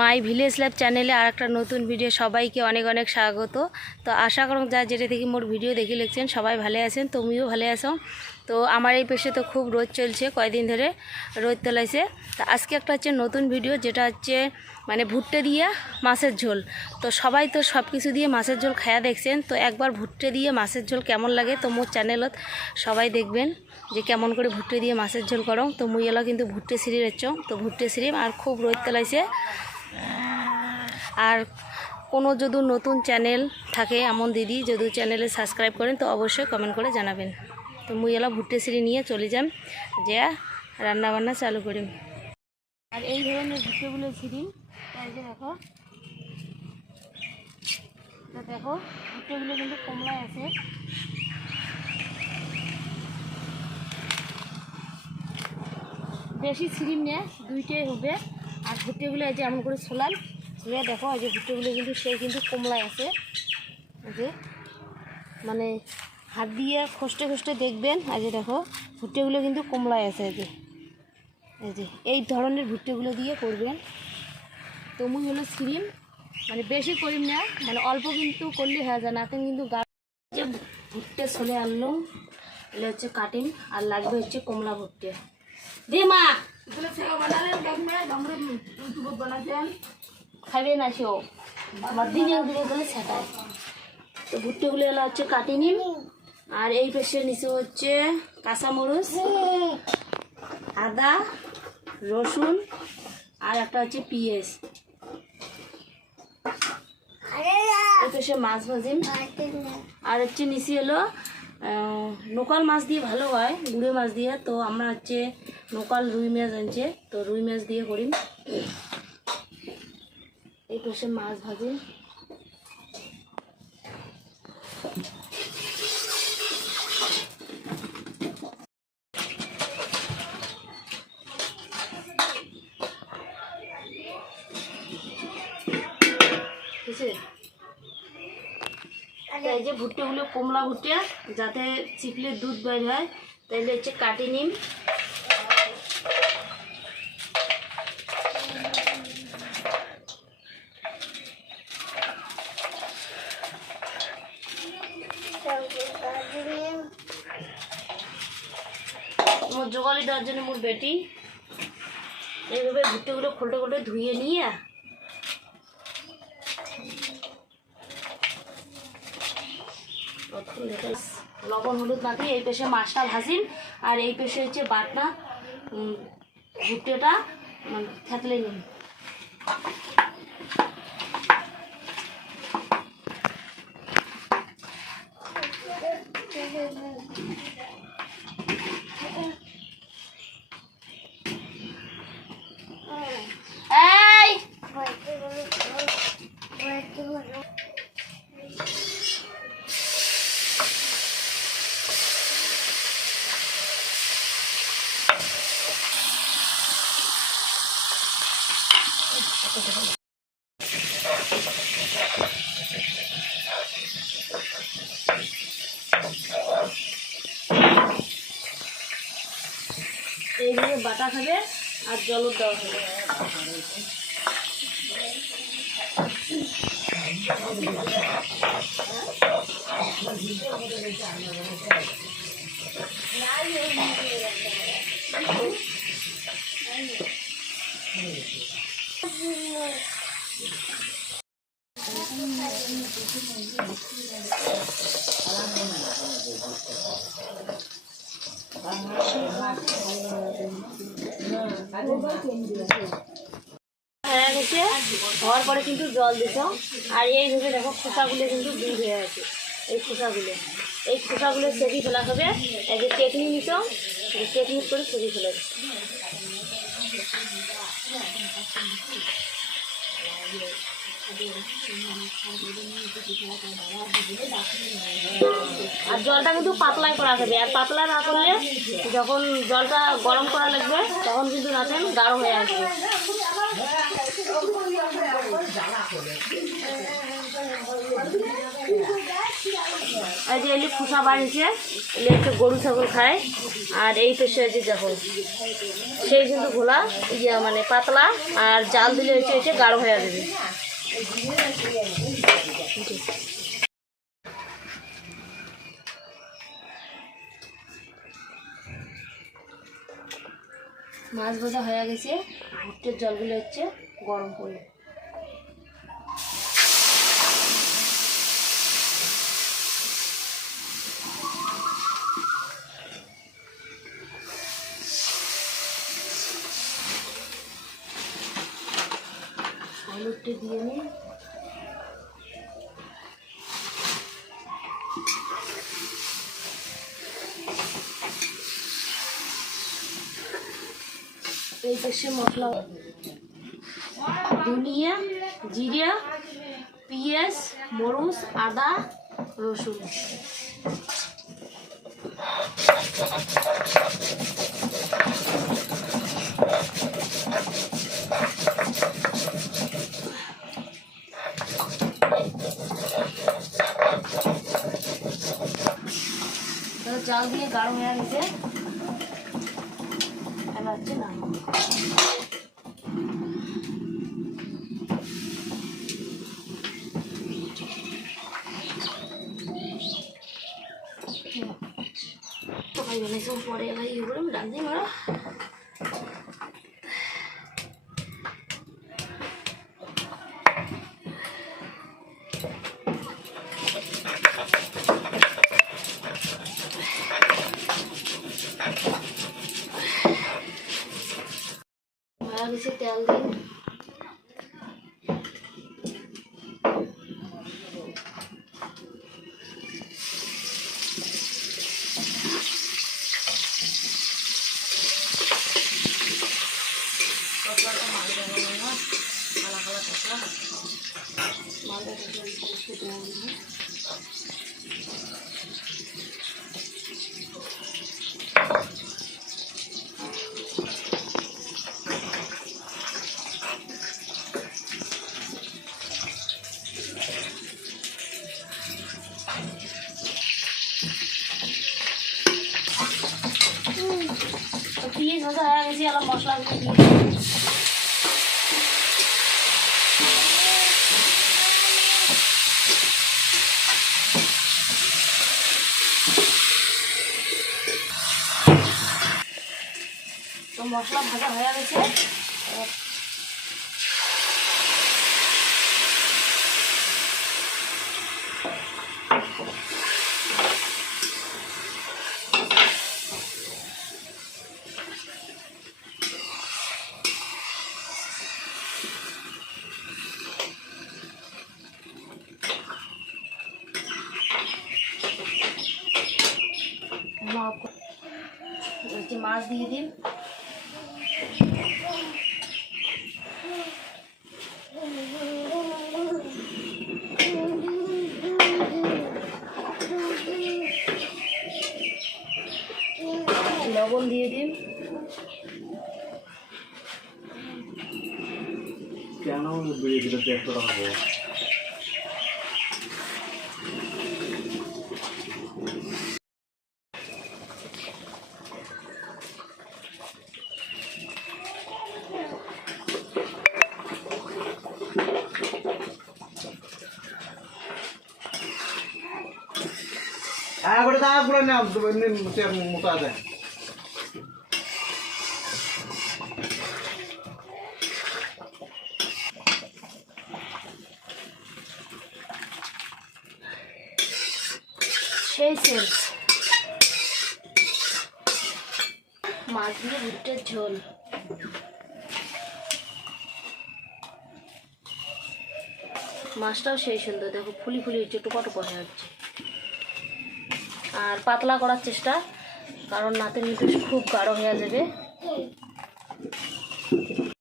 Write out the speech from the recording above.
My village life চ্যানেলে আর একটা নতুন ভিডিও সবাইকে অনেক অনেক স্বাগত। তো আশা করুন যা যেটা থেকে মোর ভিডিও দেখে লিখছেন সবাই ভালো আছেন, তুমিও ভালো আছো। তো আমার এই পেশে তো খুব রোদ চলছে কয়দিন ধরে রোদ তোলাইছে। তো আজকে একটা হচ্ছে নতুন ভিডিও, যেটা হচ্ছে মানে ভুট্টে দিয়ে মাছের ঝোল। তো সবাই তো সব কিছু দিয়ে মাছের ঝোল খায়া দেখছেন, তো একবার ভুট্টে দিয়ে মাছের ঝোল কেমন লাগে তো মোর চ্যানেলত সবাই দেখবেন। যে কেমন করে ভুট্টে দিয়ে মাছের ঝোল করো। তো মুই এলা কিন্তু ভুট্টে সিঁড়ি রেচ। তো ভুট্টে সিঁড়ি আর খুব রোদ তোলাইছে আর কোনো যদি নতুন চ্যানেল থাকে এমন দিদি, যদি চ্যানেলে সাবস্ক্রাইব করেন, তো অবশ্যই কমেন্ট করে জানাবেন। তো মুই এলা ভুট্টে সিঁড়ি নিয়ে চলে যান যে রান্না বান্না চালু করি। আর এই ধরনের ভুট্টেগুলো ছিঁড়ি। দেখো। দেখো, ভুট্টেগুলো কিন্তু কমলায় আছে। বেশি ছিরিম নিয়ে, দুইটাই হবে। আর ভুট্টেগুলো এই যে এমন করে ছোলাম ছুলে দেখো, এই যে ভুট্টেগুলো কিন্তু সেই কিন্তু কমলায় আছে। যে মানে হাত দিয়ে খসতে খসতে দেখবেন, এই যে দেখো, ভুট্টেগুলো কিন্তু কমলায় আছে, এই যে। এই যে, এই ধরনের ভুট্টেগুলো দিয়ে করবেন। তো মুই হলো সিরিম মানে বেশি করিম না মানে অল্প কিন্তু করলে হয়ে যায় না কিন্তু গা যে ভুট্টে ছলে আনলাম, এগুলো হচ্ছে কাটিং আর লাগবে হচ্ছে কমলা ভুট্টে। দে মা। খাবে না সেও আমার দিনে দিনে গেলে তো ভুট্টেগুলো এলা হচ্ছে কাটি নিন আর এই পেশে নিচে হচ্ছে কাঁচামরিচ আদা রসুন আর একটা হচ্ছে পিঁয়াজ। এই পেশে মাছ ভাজিম আর হচ্ছে নিচে এলো লোকাল মাছ দিয়ে ভালো হয় গুঁড়ো মাছ দিয়ে। তো আমরা হচ্ছে লোকাল রুই মাছ আনছে। তো রুই মাছ দিয়ে করিম এই পাশে মাছ ভাজি। এই যে ভুট্টেগুলো, কমলা ভুট্টে, যাতে চিপলে দুধ বের হয়, তাইলে হচ্ছে কাটি নিম। মোর জোগালি দেওয়ার জন্য মোর বেটি। এইভাবে ভুট্টেগুলো খোলটে খোলটে ধুয়ে নিয়ে। লবণ হলুদ মাখিয়ে এই পেশে মাছটা ভাজিম। আর এই পেশে হচ্ছে বাটনা ভুট্টেটা থেতলে নিন এই এইভাবে বাটা হবে আর জলও দেওয়া হবে। হয়ে গেছে হওয়ার পরে কিন্তু জল দিছ আর এই ভেবে দেখো, খোসাগুলো কিন্তু দূর হয়ে আছে এই খোসাগুলো। এই খোসাগুলো সেকি ফেলা হবে। এই যে নিত চেকনি করে সেকি ফেলে আর জলটা কিন্তু পাতলাই করা যাবে আর পাতলা না করলে যখন জলটা গরম করা লাগবে, তখন কিন্তু নাচেন গাঢ় হয়ে আসবে। এই যে এলি ফুসা বানিয়েছে, এলি একটু গরু ছাগল খায়। আর এই পেশে যে দেখো, সেই কিন্তু ঘোলা ইয়ে মানে পাতলা, আর জাল দিলে হচ্ছে হচ্ছে গাঢ় হয়ে যাবে। মাছ ভাজা হয়ে গেছে, ভুট্টের জলগুলো হচ্ছে গরম করে। হলুদটা দিয়ে নিই এই দেশে মশলা। ধনিয়া জিরা পিঁয়াজ মরুচ আদা রসুন তো জাল দিয়ে গাঢ় হয়ে গেছে এবার হচ্ছে না সবাই বানাইছো পরে এবার ইয়ে করে ডাক দিই মারা পিস ভাজা হয়ে গেছে আবার মশলা দিয়ে তো মশলা ভাজা হয়ে গেছে। মাছ দিয়ে দিন। লবণ দিয়ে দিন। কেন বেরিয়ে দিল একশো টাকা Ah, udah tahu bulan ini mesti yang সেই মাছ দিয়ে ভুট্টের ঝোল। মাছটাও সেই সুন্দর দেখো ফুলি ফুলি হচ্ছে টোপা টোপা হয়ে যাচ্ছে। আর পাতলা করার চেষ্টা কারণ নাতে নিতে খুব গাঢ় হয়ে যাবে।